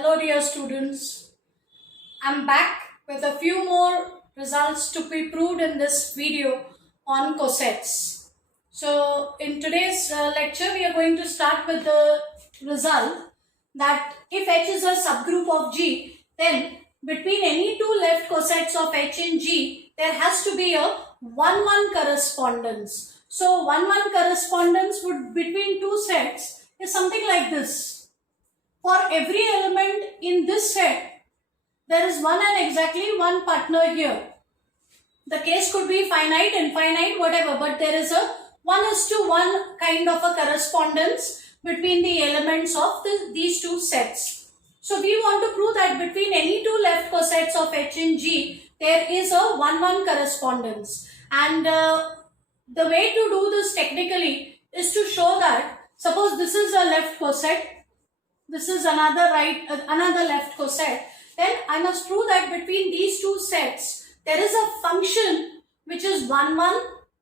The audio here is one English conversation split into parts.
Hello dear students, I'm back with a few more results to be proved in this video on cosets. So in today's lecture we are going to start with the result that if H is a subgroup of G, then between any two left cosets of H and G there has to be a 1-1 correspondence. So 1-1 correspondence would between two sets is something like this. For every element in this set, there is one and exactly one partner here. The case could be finite, infinite, whatever, but there is a 1:1 kind of a correspondence between the elements of these two sets. So we want to prove that between any two left cosets of H and G, there is a 1:1 correspondence. And the way to do this technically is to show that, suppose this is a left coset, this is another left coset, then I must prove that between these two sets there is a function which is 1-1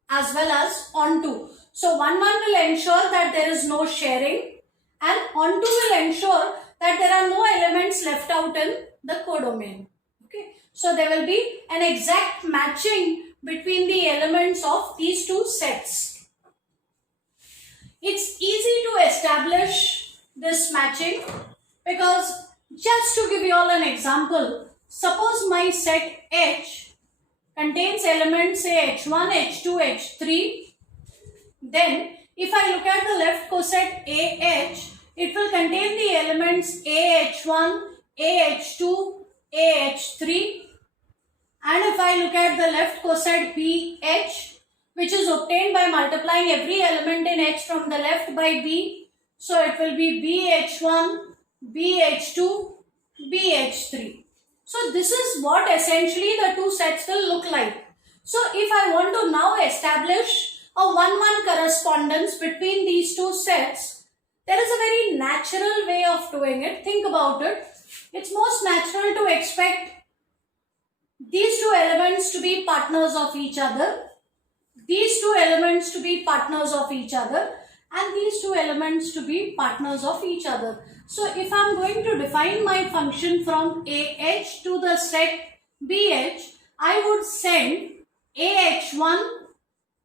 as well as onto. So 1-1 will ensure that there is no sharing and onto will ensure that there are no elements left out in the codomain. Okay, so there will be an exact matching between the elements of these two sets. It's easy to establish this matching because, just to give you all an example, suppose my set H contains elements say H1, H2, H3. Then if I look at the left coset AH, it will contain the elements AH1, AH2, AH3. And if I look at the left coset BH, which is obtained by multiplying every element in H from the left by B, so it will be BH1, BH2, BH3. So this is what essentially the two sets will look like. So if I want to now establish a 1-1 correspondence between these two sets, there is a very natural way of doing it. Think about it. It's most natural to expect these two elements to be partners of each other, these two elements to be partners of each other, and these two elements to be partners of each other. So if I am going to define my function from AH to the set BH, I would send AH1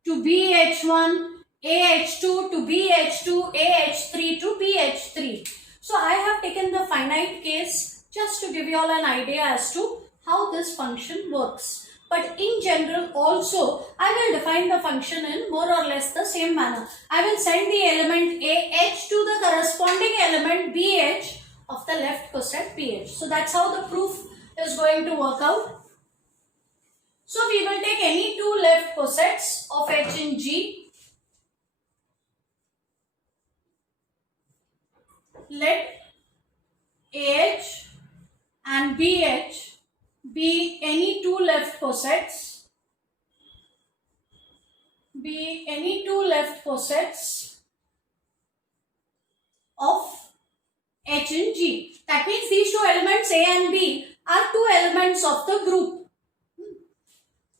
to BH1, AH2 to BH2, AH3 to BH3. So I have taken the finite case just to give you all an idea as to how this function works. But in general also, I will define the function in more or less the same manner. I will send the element AH to the corresponding element BH of the left coset BH. So that's how the proof is going to work out. So we will take any two left cosets of H and G. Let AH and BH be any two left cosets, of H and G. That means these two elements A and B are two elements of the group.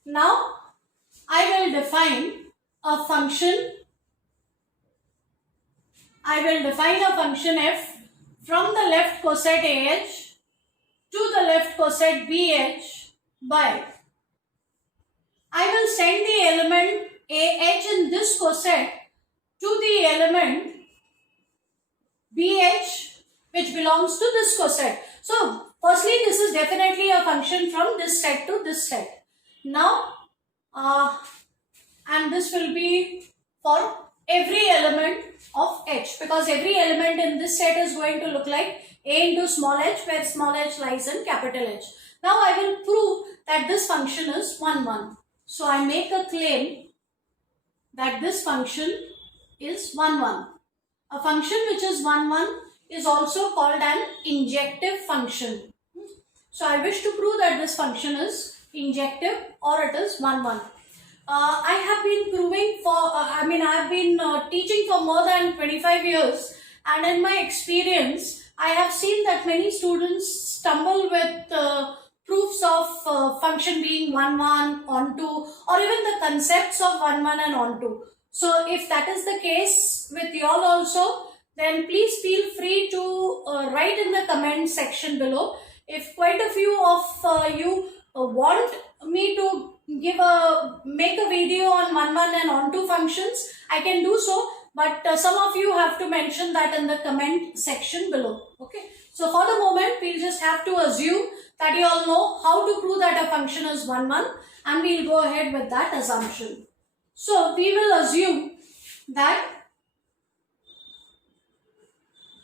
Now I will define a function. F from the left coset AH to the left coset BH by, I will send the element AH in this coset to the element BH which belongs to this coset. So firstly, this is definitely a function from this set to this set. Now and this will be for every element of H, because every element in this set is going to look like A into small h, where small h lies in capital H. Now I will prove that this function is 1-1. So I make a claim that this function is 1-1. A function which is 1-1 is also called an injective function. So I wish to prove that this function is injective or it is 1-1. I have been proving I have been teaching for more than 25 years, and in my experience I have seen that many students stumble with proofs of function being 1-1, onto, or even the concepts of 1-1 and onto. So if that is the case with you all also, then please feel free to write in the comment section below. If quite a few of you want me to make a video on 1-1 and onto functions, I can do so, but some of you have to mention that in the comment section below. Okay, so for the moment we'll just have to assume that you all know how to prove that a function is 1-1, and we'll go ahead with that assumption. So we will assume that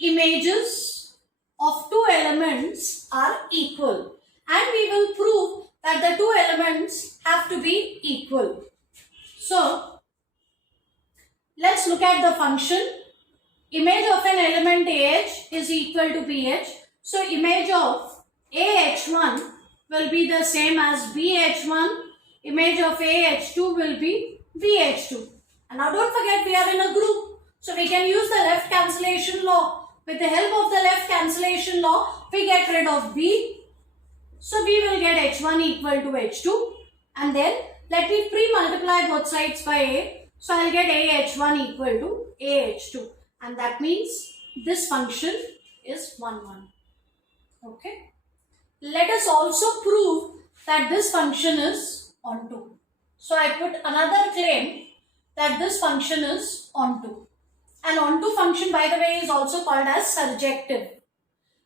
images of two elements are equal, and we will prove that the two elements have to be equal. So let's look at the function. Image of an element AH is equal to BH. So image of AH1 will be the same as BH1. Image of AH2 will be BH2. And now don't forget, we are in a group, so we can use the left cancellation law. With the help of the left cancellation law, we get rid of B. So we will get H1 equal to H2. And then let me pre-multiply both sides by A. So I'll get AH1 equal to AH2. And that means this function is 1-1. Okay. Let us also prove that this function is onto. So I put another claim that this function is onto. An onto function, by the way, is also called as surjective.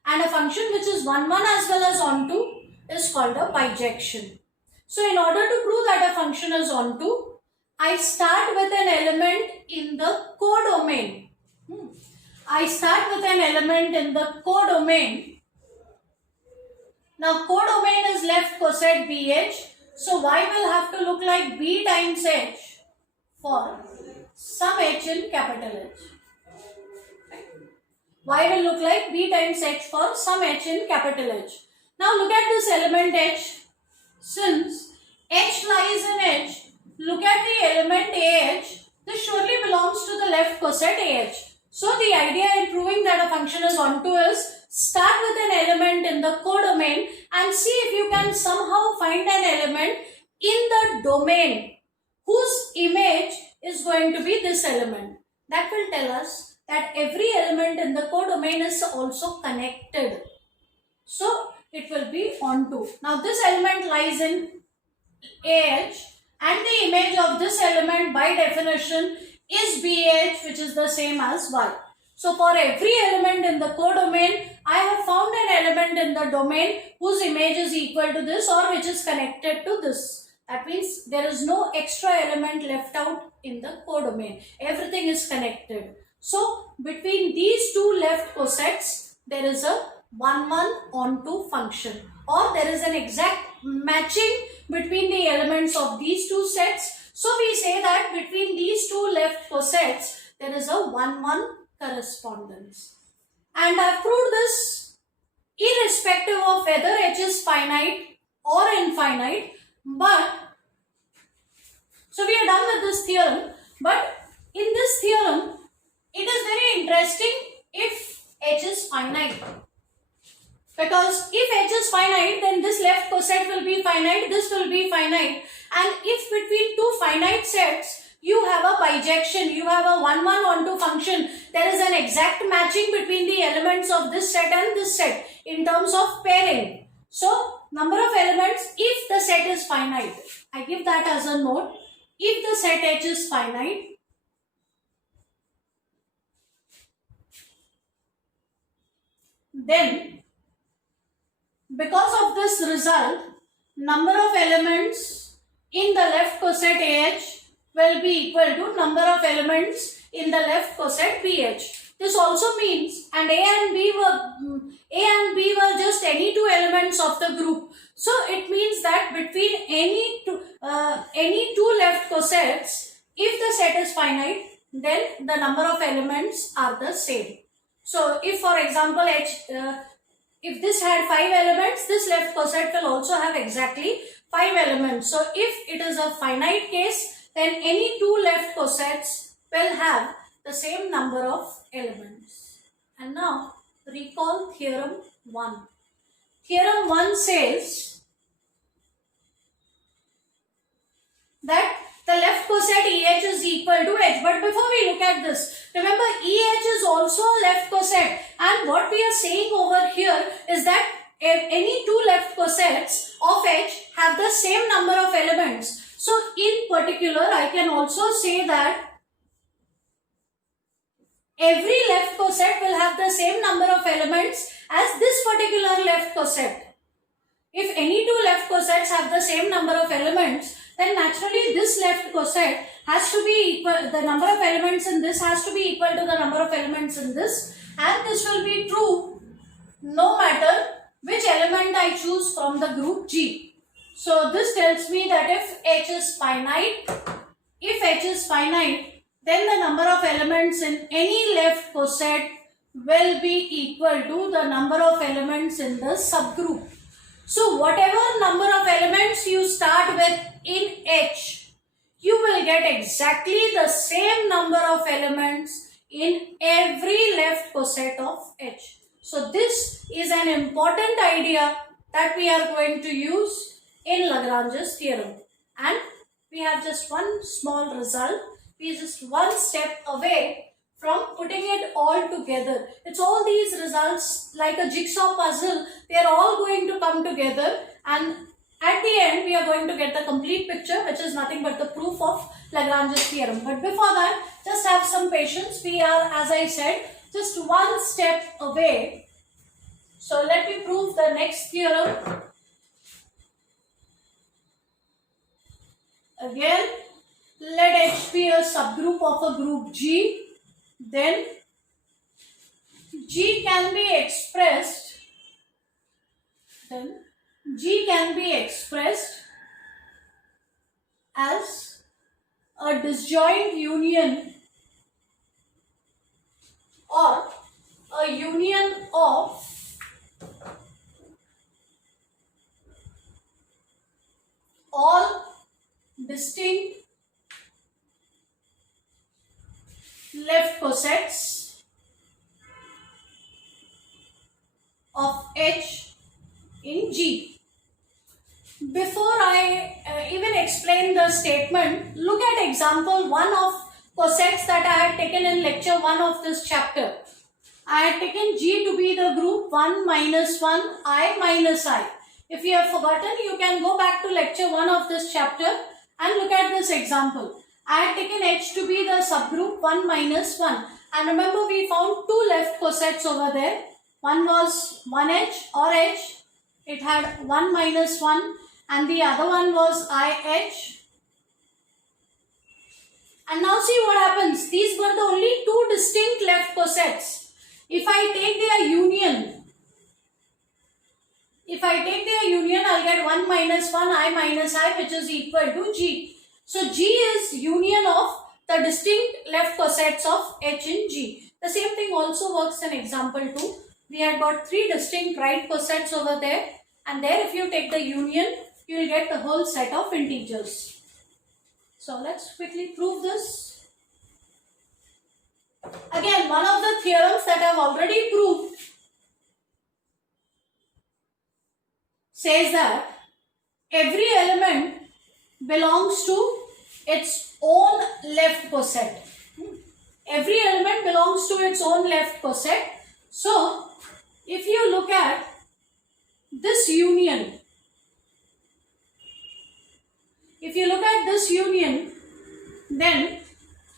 And a function which is 1-1 as well as onto is called a bijection. So in order to prove that a function is onto, I start with an element in the codomain. I start with an element in the codomain. Now codomain is left coset BH. So Y will have to look like B times H for some H in capital H. Y will look like B times H for some H in capital H. Now look at this element H. Since H lies in H, look at the element AH. This surely belongs to the left coset AH. So the idea in proving that a function is onto is start with an element in the codomain and see if you can somehow find an element in the domain whose image is going to be this element. That will tell us that every element in the codomain is also connected. So it will be onto. Now this element lies in AH, and the image of this element by definition is BH, which is the same as Y. So for every element in the codomain, I have found an element in the domain whose image is equal to this or which is connected to this. That means there is no extra element left out in the codomain. Everything is connected. So between these two left cosets, there is a 1-1 onto function, or there is an exact matching between the elements of these two sets. So we say that between these two left cosets, there is a 1-1 correspondence. And I have proved this irrespective of whether H is finite or infinite. But, so we are done with this theorem. But in this theorem, it is very interesting if H is finite. Because if H is finite, then this left coset will be finite, this will be finite. And if between two finite sets, you have a bijection, you have a 1-1 onto function, there is an exact matching between the elements of this set and this set in terms of pairing. So, number of elements if the set is finite. I give that as a note. If the set H is finite, then because of this result, number of elements in the left coset AH will be equal to number of elements in the left coset BH. This also means, and A and B were just any two elements of the group. So it means that between any two left cosets, if the set is finite, then the number of elements are the same. So if, for example, if this had 5 elements, this left coset will also have exactly 5 elements. So if it is a finite case, then any two left cosets will have the same number of elements. And now recall theorem 1. Theorem 1 says that the left coset EH is equal to H. But before we look at this, remember EH is also a left coset, and what we are saying over here is that if any two left cosets of H have the same number of elements. So in particular, I can also say that every left coset will have the same number of elements as this particular left coset. If any two left cosets have the same number of elements, then naturally this left coset has to be equal, the number of elements in this has to be equal to the number of elements in this, and this will be true no matter which element I choose from the group G. So this tells me that if H is finite, then the number of elements in any left coset will be equal to the number of elements in the subgroup. So whatever number of elements you start with in H, you will get exactly the same number of elements in every left coset of H. So this is an important idea that we are going to use in Lagrange's theorem. And we have just one small result. We are just one step away from putting it all together. It's all these results like a jigsaw puzzle. They are all going to come together, and at the end we are going to get the complete picture, which is nothing but the proof of Lagrange's theorem. But before that, just have some patience. We are, as I said, just one step away. So let me prove the next theorem. Again, let H be a subgroup of a group G. Then G can be expressed as a disjoint union or a union of all distinct left cosets of H in G. Before I even explain the statement, look at example 1 of cosets that I had taken in lecture 1 of this chapter. I had taken G to be the group 1 minus 1, I minus I. If you have forgotten, you can go back to lecture 1 of this chapter and look at this example. I had taken H to be the subgroup 1 minus 1. And remember, we found two left cosets over there. One was 1H or H. It had 1 minus 1. And the other one was IH. And now see what happens. These were the only two distinct left cosets. If I take their union, I'll get 1 minus 1, I minus I, which is equal to G. So G is union of the distinct left cosets of H in G. The same thing also works in example 2. We had got three distinct right cosets over there, and there if you take the union, you will get the whole set of integers. So let's quickly prove this. Again, one of the theorems that I have already proved says that every element belongs to its own left coset. Every element belongs to its own left coset. So, if you look at this union, then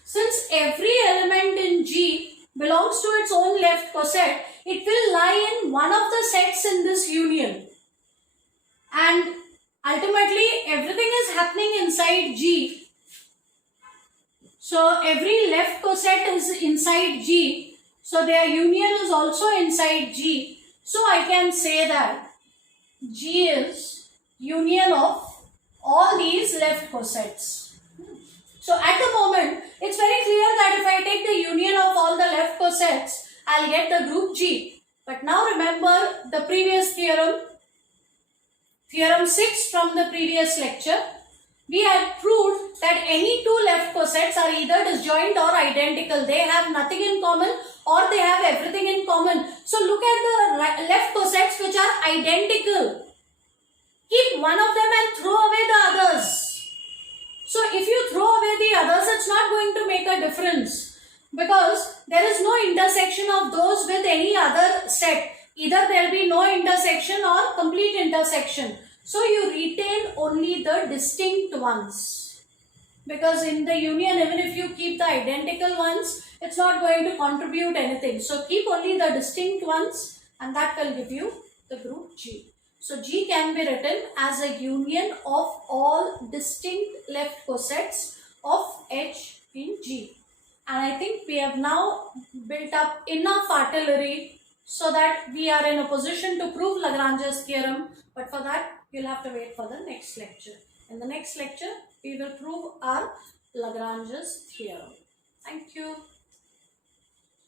since every element in G belongs to its own left coset, it will lie in one of the sets in this union. And ultimately, everything is happening inside G. So, every left coset is inside G. So, their union is also inside G. So, I can say that G is union of all these left cosets. So, at the moment, it's very clear that if I take the union of all the left cosets, I'll get the group G. But now remember the previous theorem, theorem 6 from the previous lecture. We had proved that any two left cosets are either disjoint or identical. They have nothing in common or they have everything in common. So look at the left cosets which are identical. Keep one of them and throw away the others. So if you throw away the others, it's not going to make a difference because there is no intersection of those with any other set. Either there will be no intersection or complete intersection. So you retain only the distinct ones. Because in the union, even if you keep the identical ones, it's not going to contribute anything. So keep only the distinct ones and that will give you the group G. So G can be written as a union of all distinct left cosets of H in G. And I think we have now built up enough artillery so that we are in a position to prove Lagrange's theorem. But for that, you'll have to wait for the next lecture. In the next lecture, we will prove our Lagrange's theorem. Thank you.